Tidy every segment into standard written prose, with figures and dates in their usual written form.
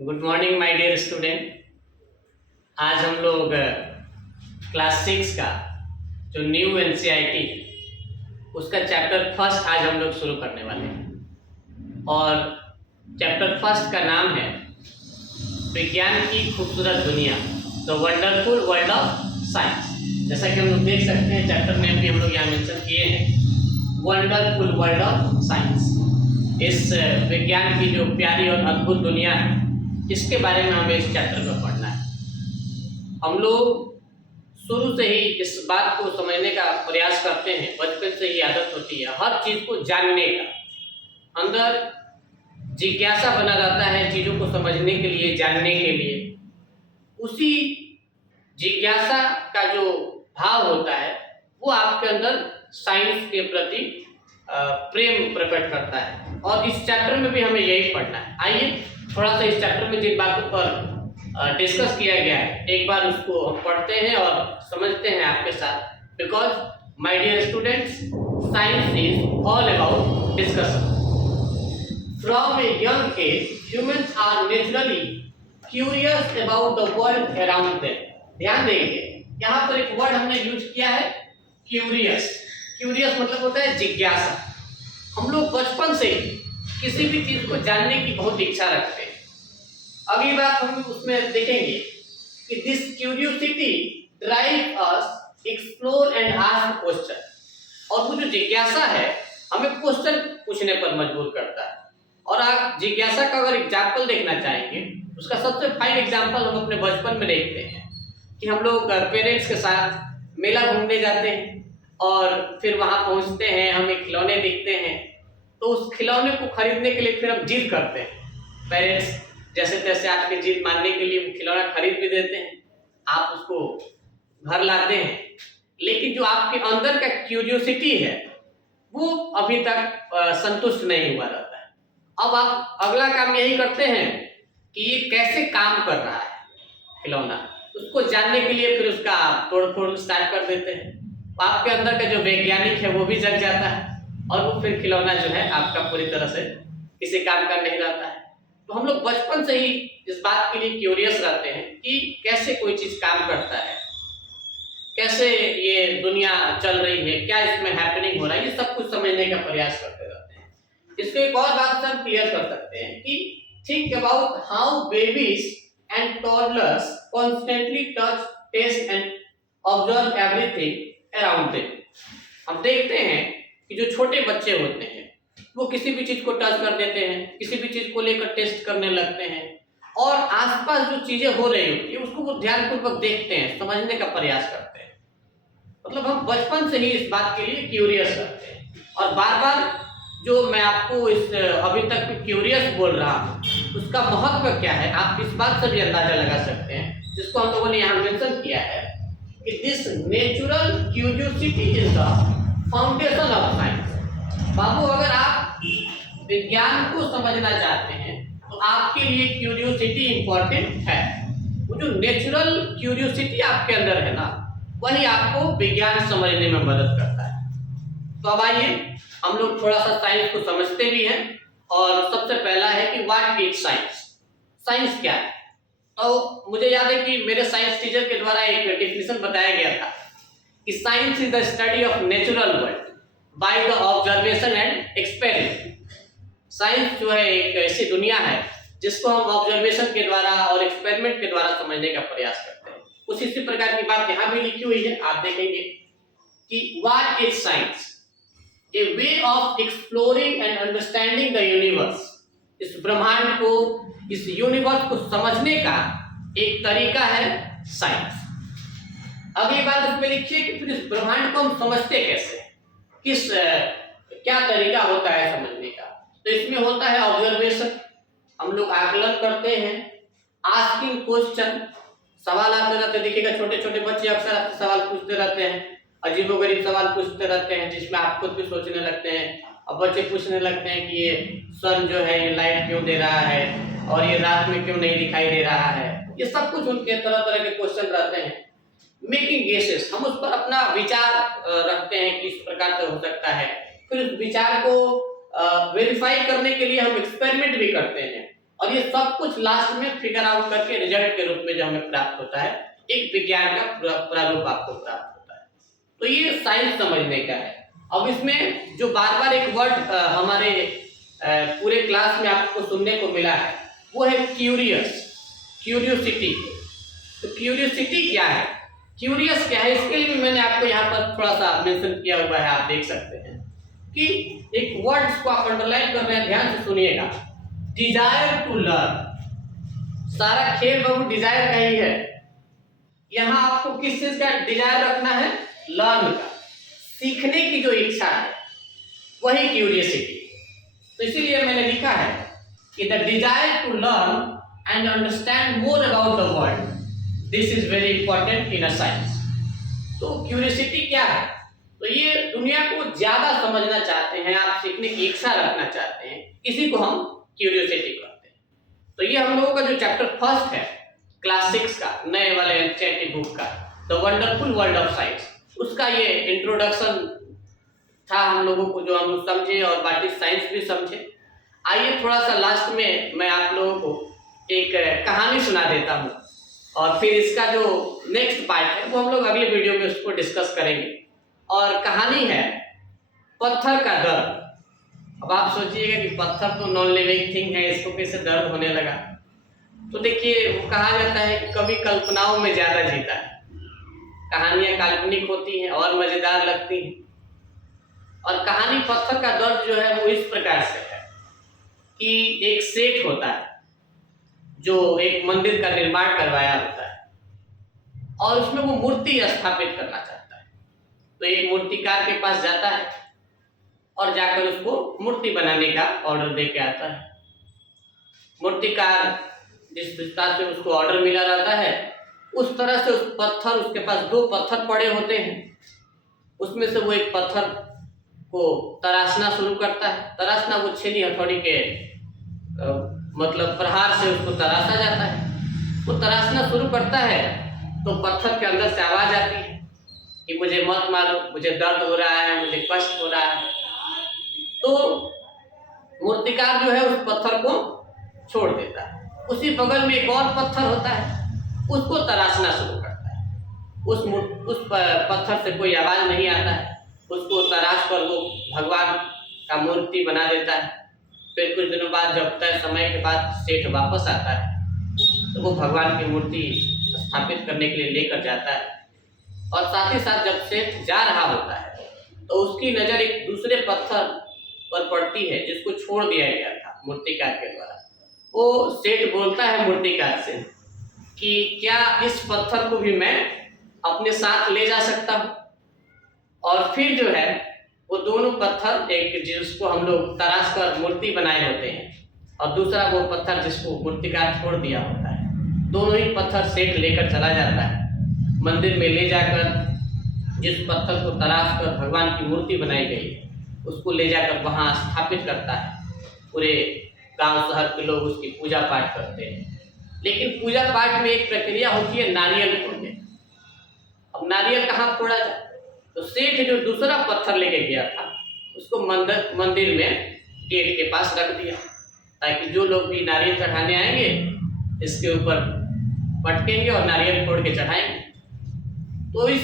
Good morning my dear student. आज हम लोग क्लास 6 का जो न्यू एनसीईआरटी उसका चैप्टर फर्स्ट आज हम लोग शुरू करने वाले हैं। और चैप्टर फर्स्ट का नाम है विज्ञान की खूबसूरत दुनिया, the wonderful world of science. जैसा कि हम लोग देख सकते हैं चैप्टर नेम भी हम लोग यहाँ मेंशन किए हैं, वंडरफुल वर्ल्ड ऑफ साइंस। इस विज्ञान की जो प्यारी और अद्भुत दुनिया है, इसके बारे में हमें इस चैप्टर में पढ़ना है। हम लोग शुरू से ही इस बात को समझने का प्रयास करते हैं, बचपन से ही आदत होती है हर चीज़ को जानने का। अंदर जिज्ञासा बना रहता है चीज़ों को समझने के लिए, जानने के लिए। उसी जिज्ञासा का जो भाव होता है वो आपके अंदर साइंस के प्रति प्रेम प्रकट करता है। और इस चैप्टर में भी हमें यही पढ़ना है। आइए थोड़ा सा इस चैप्टर में जिन बातों पर डिस्कस किया गया है एक बार उसको हम पढ़ते हैं और समझते हैं आपके साथ। Because my dear students, science is all about discussion. From a young age humans are naturally curious about the world around them. ध्यान देंगे, यहाँ पर एक वर्ड हमने यूज किया है, क्यूरियस। क्यूरियस मतलब होता है जिज्ञासा। हम लोग बचपन से ही किसी भी चीज को जानने की बहुत इच्छा रखते हैं। अगली बात हम उसमें देखेंगे कि this curiosity drive us explore and ask question. और वो जो जिज्ञासा है हमें क्वेश्चन पूछने पर मजबूर करता है। और आप जिज्ञासा का अगर एग्जाम्पल देखना चाहेंगे, उसका सबसे फाइन एग्जाम्पल हम अपने बचपन में देखते हैं कि हम लोग पेरेंट्स के साथ मेला घूमने जाते हैं और फिर वहां पहुंचते हैं, हमें खिलौने दिखते हैं, तो उस खिलौने को खरीदने के लिए फिर हम जिद करते हैं। पेरेंट्स जैसे तैसे आपके जिद मानने के लिए वो खिलौना खरीद भी देते हैं, आप उसको घर लाते हैं। लेकिन जो आपके अंदर का क्यूरियोसिटी है वो अभी तक संतुष्ट नहीं हुआ रहता है। अब आप अगला काम यही करते हैं कि ये कैसे काम कर रहा है खिलौना, उसको जानने के लिए फिर उसका तोड़ फोड़ स्टार्ट कर देते हैं। आपके अंदर का जो वैज्ञानिक है वो भी जग जाता है और वो फिर खिलौना जो है आपका पूरी तरह से किसी काम का नहीं रहता है। तो हम लोग बचपन से ही इस बात के लिए क्यूरियस रहते हैं कि कैसे कोई चीज काम करता है, कैसे ये दुनिया चल रही है, क्या इसमें हैपनिंग हो रहा है, ये सब कुछ समझने का प्रयास करते रहते हैं। इसको एक और बात से हम क्लियर कर सकते हैं कि think about how babies and toddlers constantly touch, test and observe everything around them. हम देखते हैं कि जो छोटे बच्चे होते हैं वो किसी भी चीज को टच कर देते हैं, किसी भी चीज को लेकर टेस्ट करने लगते हैं और आसपास जो चीजें हो रही होती है उसको वो ध्यानपूर्वक देखते हैं, समझने का प्रयास करते हैं। मतलब हम बचपन से ही इस बात के लिए क्यूरियस रहते हैं। और बार बार जो मैं आपको इस अभी तक क्यूरियस बोल रहा हूँ उसका महत्व क्या है आप इस बात से भी अंदाजा लगा सकते हैं, जिसको हम लोगों ने यहाँ मेंशन किया है कि this natural curiosity is the foundation of science. बाबू, अगर आप विज्ञान को समझना चाहते हैं तो आपके लिए क्यूरियोसिटी इंपॉर्टेंट है। वो जो नेचुरल क्यूरियोसिटी आपके अंदर है ना, वही आपको विज्ञान समझने में मदद करता है। तो अब आइए हम लोग थोड़ा सा साइंस को समझते भी हैं। और सबसे पहला है कि व्हाट इज साइंस। साइंस क्या है? तो मुझे याद है कि मेरे साइंस टीचर के द्वारा एक डेफिनेशन बताया गया था कि science is the study of natural world by the observation and experiment. Science जो है एक ऐसी दुनिया है जिसको हम ऑब्जर्वेशन के द्वारा और एक्सपेरिमेंट के द्वारा समझने का प्रयास करते हैं। कुछ इसी प्रकार की बात यहाँ भी लिखी हुई है, आप देखेंगे कि what is science, A way of exploring and understanding the universe. इस ब्रह्मांड को, इस यूनिवर्स को समझने का एक तरीका है साइंस। अगली बात इसमें लिखिए कि फिर इस ब्रह्मांड को हम समझते कैसे, क्या तरीका होता है समझने का। तो इसमें होता है ऑब्जर्वेशन, हम लोग आकलन करते हैं। आस्किंग क्वेश्चन, सवाल आते रहते हैं। देखिएगा छोटे छोटे बच्चे अक्सर आपसे सवाल पूछते रहते हैं, अजीबोगरीब सवाल पूछते रहते हैं जिसमें आप खुद भी सोचने लगते हैं। अब बच्चे पूछने लगते हैं कि ये सन जो है ये लाइट क्यों दे रहा है और ये रात में क्यों नहीं दिखाई दे रहा है। ये सब कुछ उनके तरह तरह के क्वेश्चन रहते हैं। मेकिंग गेसेस, हम उस पर अपना विचार रखते हैं कि इस प्रकार से हो सकता है। फिर उस विचार को वेरीफाई करने के लिए हम एक्सपेरिमेंट भी करते हैं और ये सब कुछ लास्ट में फिगर आउट करके रिजल्ट के रूप में जो हमें प्राप्त होता है, एक विज्ञान का प्रारूप आपको प्राप्त होता है। तो ये साइंस समझने का है। अब इसमें जो बार बार एक वर्ड हमारे पूरे क्लास में आपको सुनने को मिला है वो है क्यूरियोसिटी। तो क्यूरियोसिटी क्या है, क्यूरियस क्या है, इसके लिए भी मैंने आपको यहाँ पर थोड़ा सा मेंशन किया हुआ है, आप देख सकते हैं कि एक वर्ड्स को आप अंडरलाइन कर रहे हैं, ध्यान से सुनिएगा। डिजायर टू लर्न, सारा खेल बाबू डिजायर का ही है। यहाँ आपको किस चीज का डिजायर रखना है, लर्न का, सीखने की जो इच्छा है वही क्यूरियोसिटी। तो इसीलिए मैंने लिखा है कि the desire to learn and understand more about the world, this is very important in a science. तो क्यूरियोसिटी क्या है, तो ये दुनिया को ज्यादा समझना चाहते हैं, आप सीखने की इच्छा रखना चाहते हैं, इसी को हम क्यूरियोसिटी कहते हैं। तो ये हम लोगों का जो चैप्टर फर्स्ट है क्लास 6 का, नए वाले एनसीईआरटी बुक का, the wonderful world of science, उसका ये इंट्रोडक्शन था हम लोगों को, जो हम समझे और बाकी साइंस भी समझे। आइए थोड़ा सा लास्ट में मैं आप लोगों को एक कहानी सुना देता हूँ और फिर इसका जो नेक्स्ट पार्ट है वो हम लोग अगले वीडियो में उसको डिस्कस करेंगे। और कहानी है पत्थर का दर्द। अब आप सोचिएगा कि पत्थर तो नॉन लिविंग थिंग है, इसको कैसे दर्द होने लगा। तो देखिए, वो कहा जाता है कि कभी कल्पनाओं में ज्यादा जीता है, कहानियां काल्पनिक होती हैं और मजेदार लगती हैं। और कहानी पत्थर का दर्द जो है वो इस प्रकार से है कि एक सेठ होता है जो एक मंदिर का निर्माण करवाया होता है और उसमें वो मूर्ति स्थापित करना चाहता है। तो एक मूर्तिकार के पास जाता है और जाकर उसको मूर्ति बनाने का ऑर्डर दे के आता है। मूर्तिकार जिस विस्तार से उसको ऑर्डर मिला रहता है उस तरह से उस पत्थर, उसके पास 2 पत्थर पड़े होते हैं, उसमें से वो एक पत्थर को तराशना शुरू करता है। तराशना, वो छेनी हथौड़ी के मतलब प्रहार से उसको तराशा जाता है। वो तराशना शुरू करता है तो पत्थर के अंदर से आवाज आती है कि मुझे मत मारो, मुझे दर्द हो रहा है, मुझे कष्ट हो रहा है। तो मूर्तिकार जो है उस पत्थर को छोड़ देता है। उसी बगल में एक और पत्थर होता है, उसको तराशना शुरू करता है। उस पत्थर से कोई आवाज नहीं आता है, उसको तराश कर वो भगवान का मूर्ति बना देता है। फिर कुछ दिनों बाद, जब तय समय के बाद सेठ वापस आता है तो वो भगवान की मूर्ति स्थापित करने के लिए लेकर जाता है। और साथ ही साथ जब सेठ जा रहा होता है तो उसकी नजर एक दूसरे पत्थर पर पड़ती है जिसको छोड़ दिया गया था मूर्तिकार के द्वारा। वो सेठ बोलता है मूर्तिकार से कि क्या इस पत्थर को भी मैं अपने साथ ले जा सकता हूँ। और फिर जो है वो दोनों पत्थर, एक जिसको हम लोग तराश कर मूर्ति बनाए होते हैं और दूसरा वो पत्थर जिसको मूर्तिकार छोड़ दिया होता है, दोनों ही पत्थर सेठ लेकर चला जाता है। मंदिर में ले जाकर जिस पत्थर को तराश कर भगवान की मूर्ति बनाई गई उसको ले जाकर वहाँ स्थापित करता है। पूरे गांव शहर के लोग उसकी पूजा पाठ करते हैं। लेकिन पूजा पाठ में एक प्रक्रिया होती है नारियल फोड़ने। अब नारियल कहाँ फोड़ा जाए, तो सेठ जो दूसरा पत्थर लेके गया था उसको मंदिर में गेट के पास रख दिया ताकि जो लोग भी नारियल चढ़ाने आएंगे इसके ऊपर पटकेंगे और नारियल फोड़ के चढ़ाएंगे। तो इस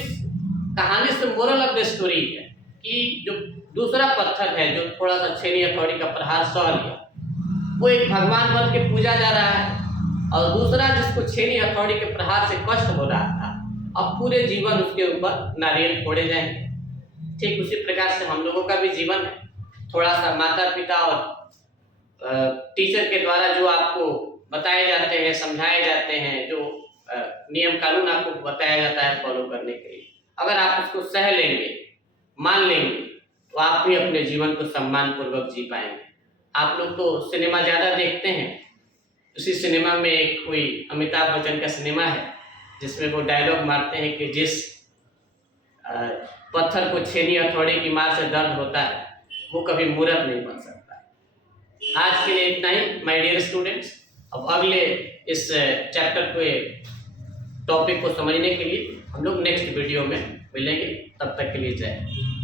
कहानी से मोरल ऑफ द स्टोरी है कि जो दूसरा पत्थर है जो थोड़ा सा छेनी हथौड़ी का प्रहार सह लिया, वो एक भगवान बन के पूजा जा रहा है, और दूसरा जिसको छेनी हथौड़ी के प्रहार से कष्ट हो रहा था अब पूरे जीवन उसके ऊपर नारियल फोड़े जाएंगे। ठीक उसी प्रकार से हम लोगों का भी जीवन है। थोड़ा सा माता पिता और टीचर के द्वारा जो आपको बताए जाते हैं, समझाए जाते हैं, जो नियम कानून आपको बताया जाता है फॉलो करने के लिए, अगर आप उसको सह लेंगे, मान लेंगे, तो आप भी अपने जीवन को सम्मान पूर्वक जी पाएंगे। आप लोग तो सिनेमा ज़्यादा देखते हैं, उसी सिनेमा में एक कोई अमिताभ बच्चन का सिनेमा है जिसमें वो डायलॉग मारते हैं कि जिस पत्थर को छेनी हथौड़ी की मार से दर्द होता है वो कभी मूर्त नहीं बन सकता। आज के लिए इतना ही माय डियर स्टूडेंट्स। अब अगले इस चैप्टर के टॉपिक को समझने के लिए हम लोग नेक्स्ट वीडियो में मिलेंगे। तब तक के लिए जय हिंद।